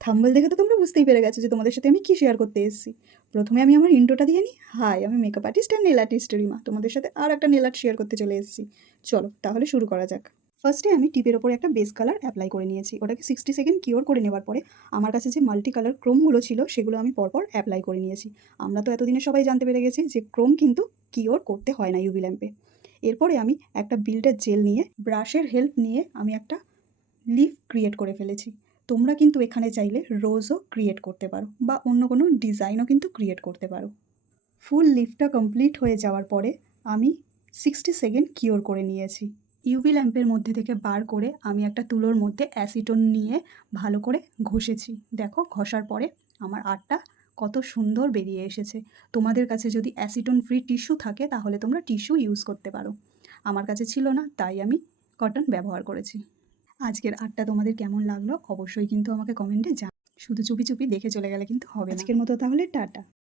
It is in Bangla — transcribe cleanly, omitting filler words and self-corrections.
থাম্বনেল দেখে তো তোমরা বুঝতেই পেরে গেছো যে তোমাদের সাথে আমি কী শেয়ার করতে এসেছি। প্রথমে আমি আমার ইন্ট্রোটা দিয়ে নিই। হাই, আমি মেকআপ আর্টিস্ট আর নেল আর্টিস্ট রিমা, তোমাদের সাথে আর একটা নেল আর্ট শেয়ার করতে চলে এসেছি। চলো তাহলে শুরু করা যাক। ফার্স্টে আমি টিপের ওপরে একটা বেস কালার অ্যাপ্লাই করে নিয়েছি। ওটাকে 60 সেকেন্ড কিওর করে নেওয়ার পরে আমার কাছে যে মাল্টি কালার ক্রোমগুলো ছিল সেগুলো আমি পরপর অ্যাপ্লাই করে নিয়েছি। আমরা তো এতদিনে সবাই জানতে পেরে গেছি যে ক্রোম কিন্তু কিওর করতে হয় না ইউভি ল্যাম্পে। এরপরে আমি একটা বিল্ডার জেল নিয়ে ব্রাশের হেল্প নিয়ে আমি একটা লিফ ক্রিয়েট করে ফেলেছি। তোমরা কিন্তু এখানে চাইলে রোজও ক্রিয়েট করতে পারো বা অন্য কোনো ডিজাইনও কিন্তু ক্রিয়েট করতে পারো। ফুল লিফটা কমপ্লিট হয়ে যাওয়ার পরে আমি 60 সেকেন্ড কিওর করে নিয়েছি। ইউভি ল্যাম্পের মধ্যে থেকে বার করে আমি একটা তুলোর মধ্যে অ্যাসিটোন নিয়ে ভালো করে ঘষেছি। দেখো ঘষার পরে আমার আর্টটা কত সুন্দর বেরিয়ে এসেছে। তোমাদের কাছে যদি অ্যাসিটোন ফ্রি টিস্যু থাকে তাহলে তোমরা টিস্যু ইউজ করতে পারো। আমার কাছে ছিল না, তাই আমি কটন ব্যবহার করেছি। আজকের আর্টটা তোমাদের কেমন লাগলো অবশ্যই কিন্তু আমাকে কমেন্টে শুধু চুপি চুপি দেখে চলে গেলে কিন্তু হবে না। আজকের মতো তাহলে টাটা।